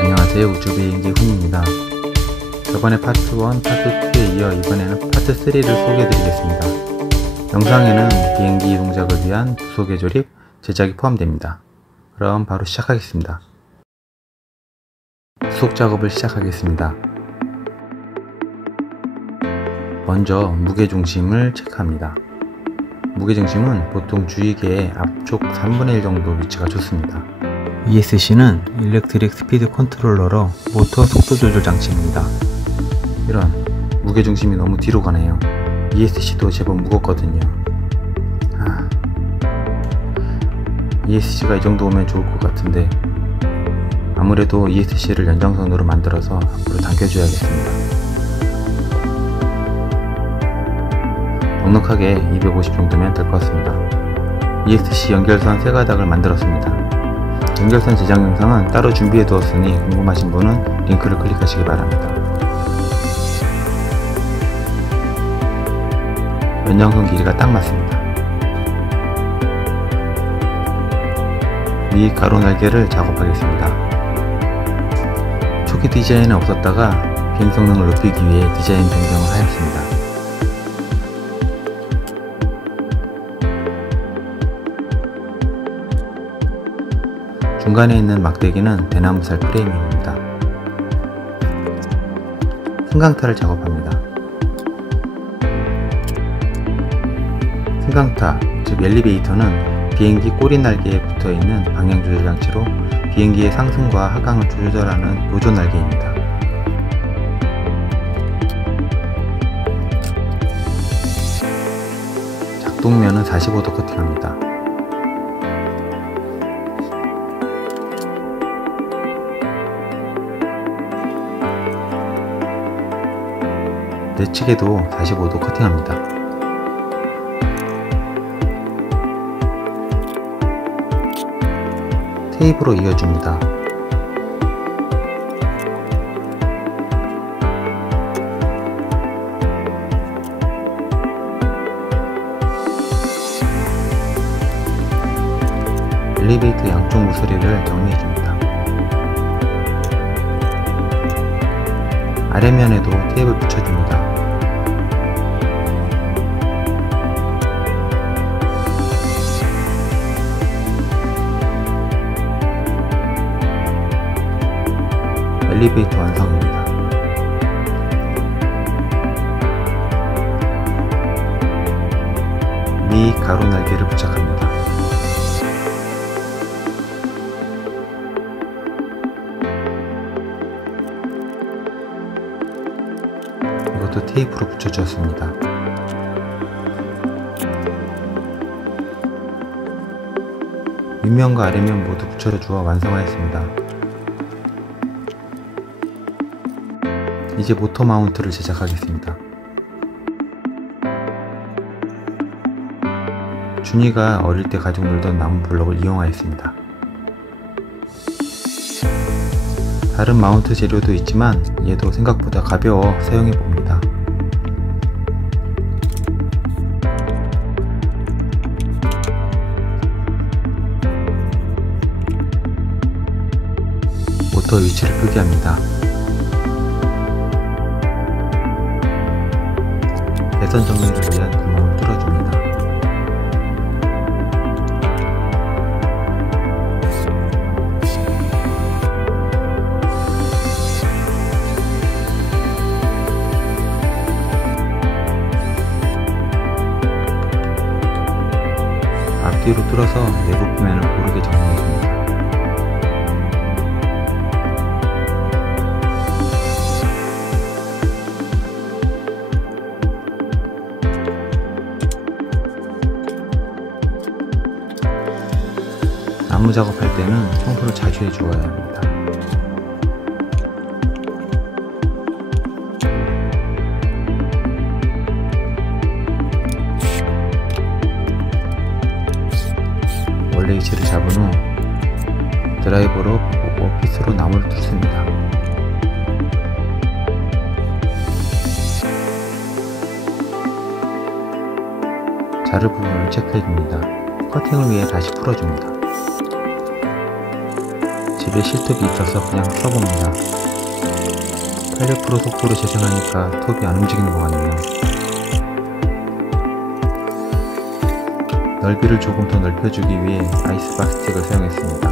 안녕하세요, 우주비행기 훈입니다. 저번에 파트 1, 파트 2에 이어 이번에는 파트 3를 소개해드리겠습니다. 영상에는 비행기 동작을 위한 부속의 조립, 제작이 포함됩니다. 그럼 바로 시작하겠습니다. 부속 작업을 시작하겠습니다. 먼저 무게중심을 체크합니다. 무게중심은 보통 주위계의 앞쪽 3분의 1 정도 위치가 좋습니다. ESC는 일렉트릭 스피드 컨트롤러로 모터 속도 조절 장치입니다. 이런 무게중심이 너무 뒤로 가네요. ESC도 제법 무겁거든요. ESC가 이 정도 오면 좋을 것 같은데 아무래도 ESC를 연장선으로 만들어서 앞으로 당겨줘야겠습니다. 넉넉하게 250 정도면 될 것 같습니다. ESC 연결선 3가닥을 만들었습니다. 연결선 제작 영상은 따로 준비해 두었으니 궁금하신 분은 링크를 클릭하시기 바랍니다. 연장선 길이가 딱 맞습니다. 위 가로 날개를 작업하겠습니다. 초기 디자인은 없었다가 비행 성능을 높이기 위해 디자인 변경을 하였습니다. 중간에 있는 막대기는 대나무살 프레임입니다. 승강타를 작업합니다. 승강타, 즉 엘리베이터는 비행기 꼬리 날개에 붙어있는 방향 조절 장치로 비행기의 상승과 하강을 조절하는 노조 날개입니다. 작동면은 45도 커팅합니다. 내측에도 45도 커팅합니다. 테이프로 이어줍니다. 엘리베이터 양쪽 모서리를 정리해줍니다. 아래면에도 테이프를 붙여줍니다. 엘리베이터 완성입니다. 위 가로 날개를 부착합니다. 이것도 테이프로 붙여주었습니다. 윗면과 아래면 모두 붙여주어 완성하였습니다. 이제 모터 마운트를 제작하겠습니다. 준이가 어릴 때 가지고 놀던 나무 블럭을 이용하였습니다. 다른 마운트 재료도 있지만 얘도 생각보다 가벼워 사용해봅니다. 모터 위치를 표기합니다. 배선 정리를 위한 구멍을 뚫어줍니다. 앞뒤로 뚫어서 내부 표면을 고르게 정리해줍니다. 나무 작업할 때는 청소를 자주 해주어야 합니다. H를 잡은 후 드라이버로 핏으로 나무를 뚫습니다. 자르 부분을 체크해줍니다. 커팅을 위해 다시 풀어줍니다. 집에 실톱이 있어서 그냥 써봅니다. 800% 속도로 재생하니까 톱이 안 움직이는 것 같네요. 넓이를 조금 더 넓혀주기 위해 아이스박 스틱을 사용했습니다.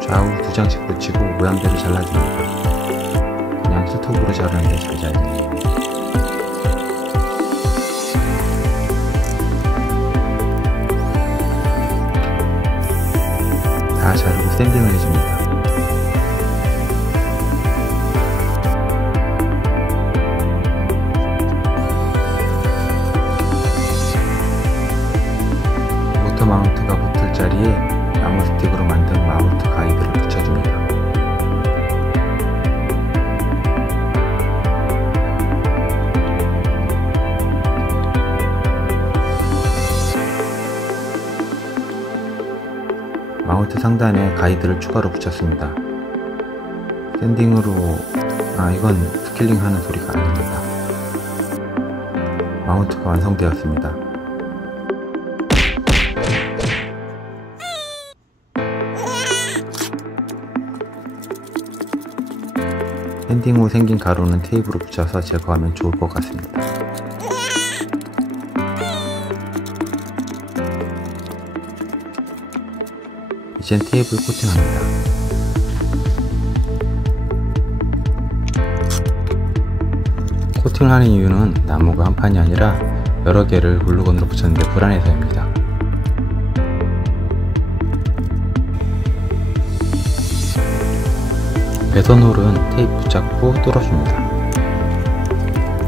좌우 2장씩 붙이고 모양대로 잘라줍니다. 그냥 수톱으로 자르는데 잘 잘리네요. 다 자르고 샌딩을 해줍니다. 모터 마운트가 붙을 자리에 나무 스틱으로 만든 마운트 가이드를 붙여줍니다. 마운트 상단에 가이드를 추가로 붙였습니다. 샌딩으로 이건 스킬링 하는 소리가 아닙니다. 마운트가 완성되었습니다. 샌딩 후 생긴 가루는 테이프로 붙여서 제거하면 좋을 것 같습니다. 이젠 테이프를 코팅합니다. 코팅을 하는 이유는 나무가 한 판이 아니라 여러 개를 글루건으로 붙였는데 불안해서입니다. 배선홀은 테이프 붙잡고 뚫어줍니다.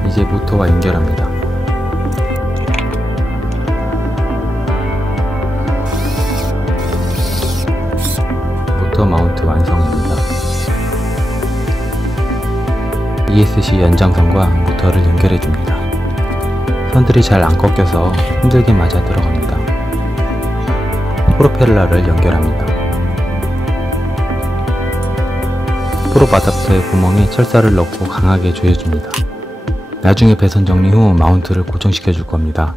이제 모터와 연결합니다. 모터 마운트 완성입니다. ESC 연장선과 모터를 연결해줍니다. 선들이 잘 안 꺾여서 힘들게 맞아 들어갑니다. 프로펠러를 연결합니다. 프롭 아답터의 구멍에 철사를 넣고 강하게 조여줍니다. 나중에 배선 정리 후 마운트를 고정시켜 줄 겁니다.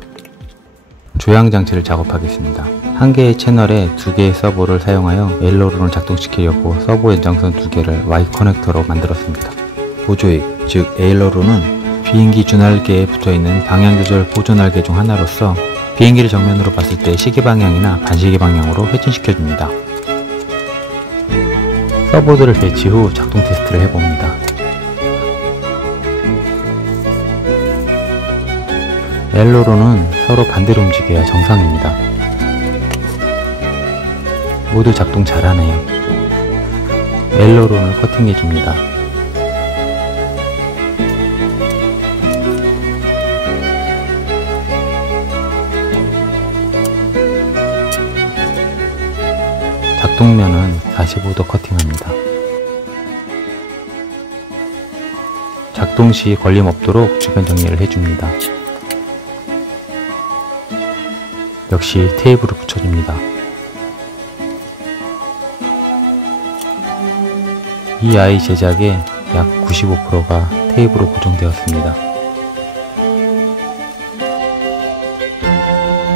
조향 장치를 작업하겠습니다. 한 개의 채널에 2개의 서버를 사용하여 에일러론을 작동시키려고 서버 연장선 2개를 Y 커넥터로 만들었습니다. 보조익, 즉 에일러론은 비행기 주날개에 붙어있는 방향조절 보조날개 중 하나로서 비행기를 정면으로 봤을 때 시계방향이나 반시계방향으로 회전시켜줍니다. 서버들을 배치 후 작동 테스트를 해봅니다. 에일러론은 서로 반대로 움직여야 정상입니다. 모두 작동 잘하네요. 에일러론을 커팅해줍니다. 작동면은 45도 커팅합니다. 작동 시 걸림 없도록 주변 정리를 해줍니다. 역시 테이프를 붙여줍니다. 이 아이 제작의 약 95%가 테이프로 고정되었습니다.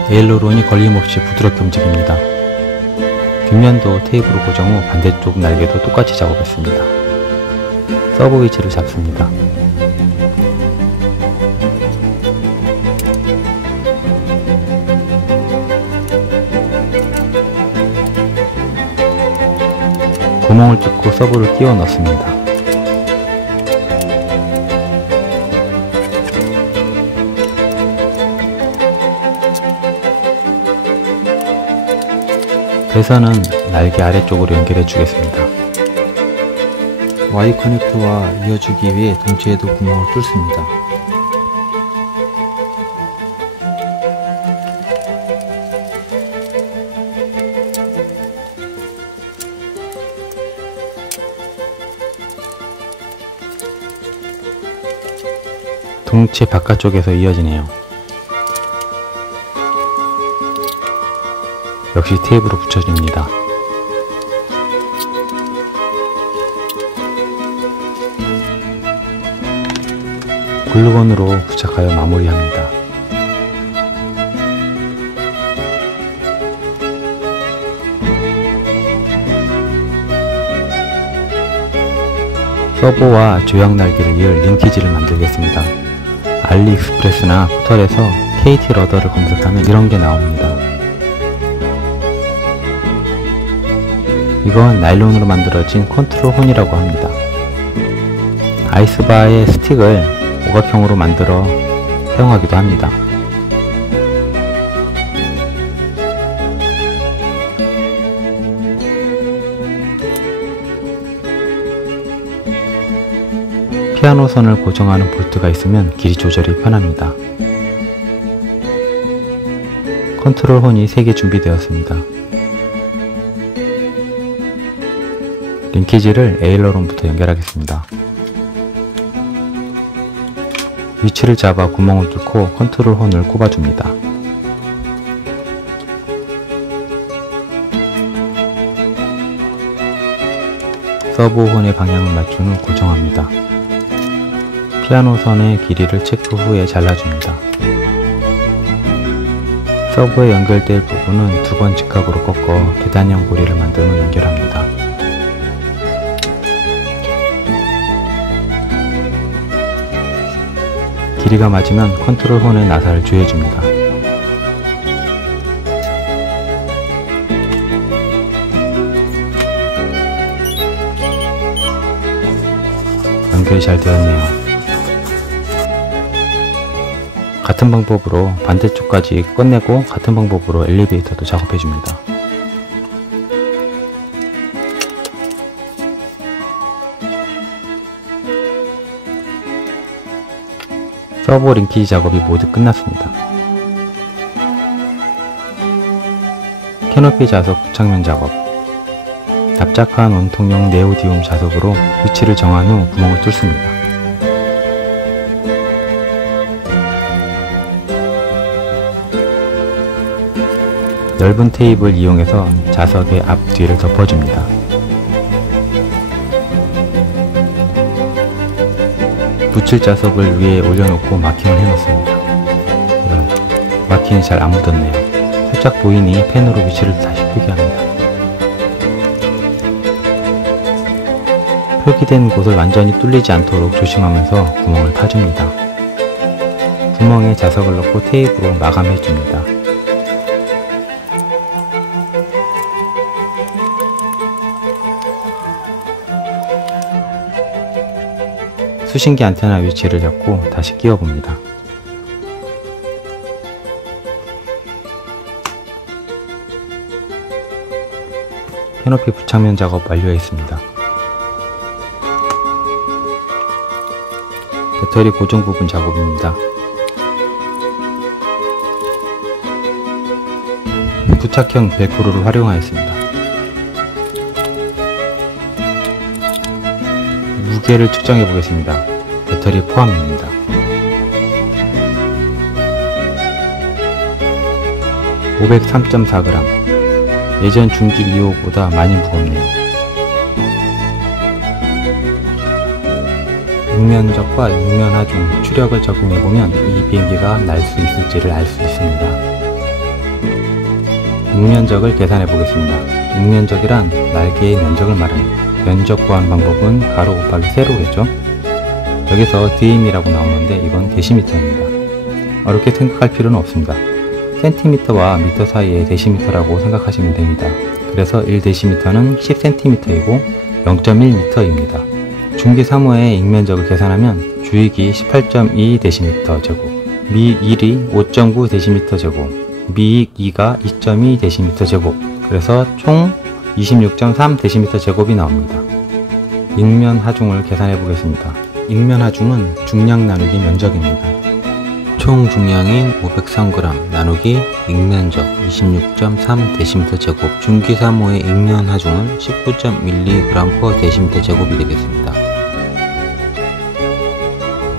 에일러론이 걸림없이 부드럽게 움직입니다. 뒷면도 테이프로 고정 후 반대쪽 날개도 똑같이 작업했습니다. 서버 위치를 잡습니다. 구멍을 뚫고 서버를 끼워 넣습니다. 배선은 날개 아래쪽으로 연결해 주겠습니다. Y 커넥터와 이어주기 위해 동체에도 구멍을 뚫습니다. 동체 바깥쪽에서 이어지네요. 역시 테이프로 붙여줍니다. 글루건으로 부착하여 마무리합니다. 서버와 조약 날개를 이을 링키지를 만들겠습니다. 알리익스프레스나 포털에서 KT 러더를 검색하면 이런게 나옵니다. 이건 나일론으로 만들어진 컨트롤 혼이라고 합니다. 아이스바의 스틱을 오각형으로 만들어 사용하기도 합니다. 피아노 선을 고정하는 볼트가 있으면 길이 조절이 편합니다. 컨트롤 혼이 3개 준비되었습니다. 링키지를 에일러론부터 연결하겠습니다. 위치를 잡아 구멍을 뚫고 컨트롤 혼을 꼽아줍니다. 서브 혼의 방향을 맞춘 후 고정합니다. 피아노 선의 길이를 체크 후에 잘라줍니다. 서브에 연결될 부분은 2번 직각으로 꺾어 계단형 고리를 만든 후 연결합니다. 길이가 맞으면 컨트롤 혼의 나사를 조여줍니다. 연결이 잘 되었네요. 같은 방법으로 반대쪽까지 끝내고 같은 방법으로 엘리베이터도 작업해줍니다. 서버 링키지 작업이 모두 끝났습니다. 캐노피 자석 부착면 작업. 납작한 원통형 네오디움 자석으로 위치를 정한 후 구멍을 뚫습니다. 넓은 테이프를 이용해서 자석의 앞뒤를 덮어줍니다. 붙일 자석을 위에 올려놓고 마킹을 해놓습니다. 이런 마킹이 잘 안 묻었네요. 살짝 보이니 펜으로 위치를 다시 표기합니다. 표기된 곳을 완전히 뚫리지 않도록 조심하면서 구멍을 파줍니다. 구멍에 자석을 넣고 테이프로 마감해줍니다. 수신기 안테나 위치를 잡고 다시 끼워봅니다. 캐노피 부착면 작업 완료했습니다. 배터리 고정 부분 작업입니다. 부착형 벨크로를 활용하였습니다. 무게를 측정해 보겠습니다. 배터리 포함입니다. (503.4g) 예전 중길 2호보다 많이 무겁네요. 육면적과 육면하중 추력을 적용해보면 이 비행기가 날 수 있을지를 알 수 있습니다. 육면적을 계산해 보겠습니다. 육면적이란 날개의 면적을 말합니다. 면적 구하는 방법은 가로 곱하기 세로겠죠? 여기서 dm이라고 나오는데 이건 데시미터입니다. 어렵게 생각할 필요는 없습니다. 센티미터와 미터 사이의 데시미터라고 생각하시면 됩니다. 그래서 1데시미터는 10cm이고 0.1m입니다. 중기 3호의 익면적을 계산하면 주익이 18.2데시미터 제곱, 미익 1이 5.9데시미터 제곱, 미익 2가 2.2데시미터 제곱, 그래서 총 26.3데시미터 제곱이 나옵니다. 익면 하중을 계산해 보겠습니다. 익면 하중은 중량 나누기 면적입니다. 총 중량인 503g 나누기 익면적 26.3데시미터 제곱, 중기 3호의 익면 하중은 19.12g/데시미터 제곱이 되겠습니다.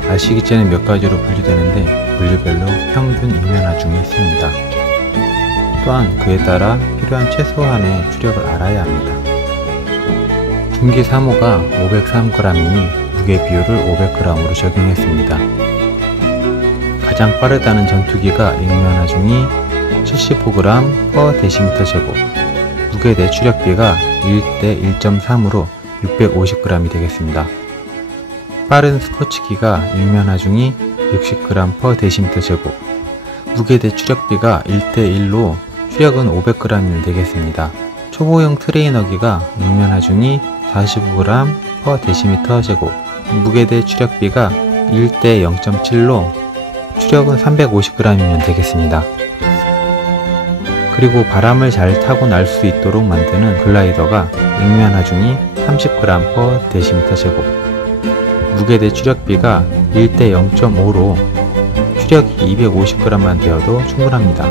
RC기체는 몇 가지로 분류되는데 분류별로 평균 익면 하중이 있습니다. 또한 그에 따라 필요한 최소한의 추력을 알아야 합니다. 중기 3호가 503g이니 무게 비율을 500g으로 적용했습니다. 가장 빠르다는 전투기가 익면하중이 75g/dm 제곱, 무게 대 추력비가 1대 1.3으로 650g이 되겠습니다. 빠른 스포츠기가 익면하중이 60g/dm 제곱, 무게 대 추력비가 1대 1로 추력은 500g이면 되겠습니다. 초보용 트레이너기가 익면하중이 45g/dm 제곱, 무게 대 추력비가 1대 0.7로 추력은 350g이면 되겠습니다. 그리고 바람을 잘 타고 날 수 있도록 만드는 글라이더가 익면하중이 30g/dm 제곱, 무게 대 추력비가 1대 0.5로 추력이 250g만 되어도 충분합니다.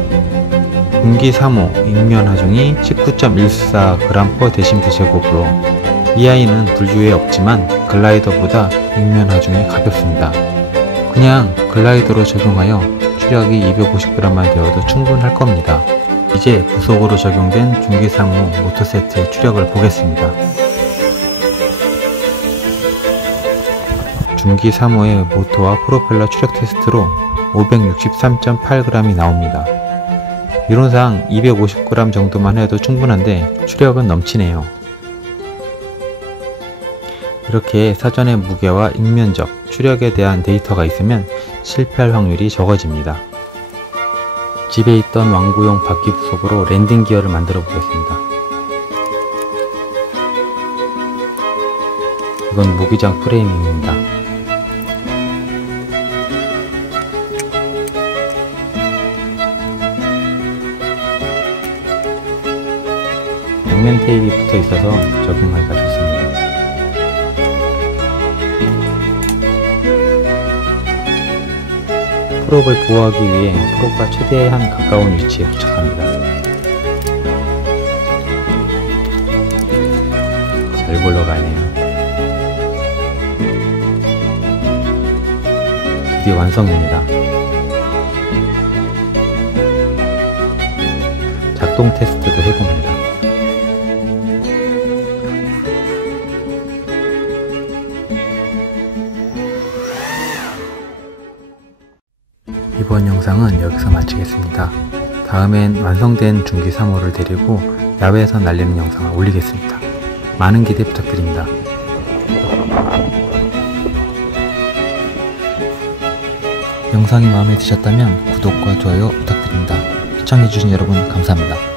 중기 3호 익면하중이 19.14g/dm 제곱으로 이 아이는 분류에 없지만 글라이더보다 익면하중이 가볍습니다. 그냥 글라이더로 적용하여 추력이 250g만 되어도 충분할 겁니다. 이제 부속으로 적용된 중기 3호 모터세트의 추력을 보겠습니다. 중기 3호의 모터와 프로펠러 추력 테스트로 563.8g이 나옵니다. 이론상 250g 정도만 해도 충분한데 추력은 넘치네요. 이렇게 사전에 무게와 익면적, 추력에 대한 데이터가 있으면 실패할 확률이 적어집니다. 집에 있던 완구용 바퀴 부속으로 랜딩 기어를 만들어 보겠습니다. 이건 모기장 프레임입니다. 양면 테이프가 붙어 있어서 적용하기가 좋습니다. 프롭을 보호하기 위해 프롭과 최대한 가까운 위치에 부착합니다. 잘 굴러가네요. 드디어 완성입니다. 작동 테스트도 해봅니다. 이번 영상은 여기서 마치겠습니다. 다음엔 완성된 중기 3호를 데리고 야외에서 날리는 영상을 올리겠습니다. 많은 기대 부탁드립니다. 영상이 마음에 드셨다면 구독과 좋아요 부탁드립니다. 시청해주신 여러분 감사합니다.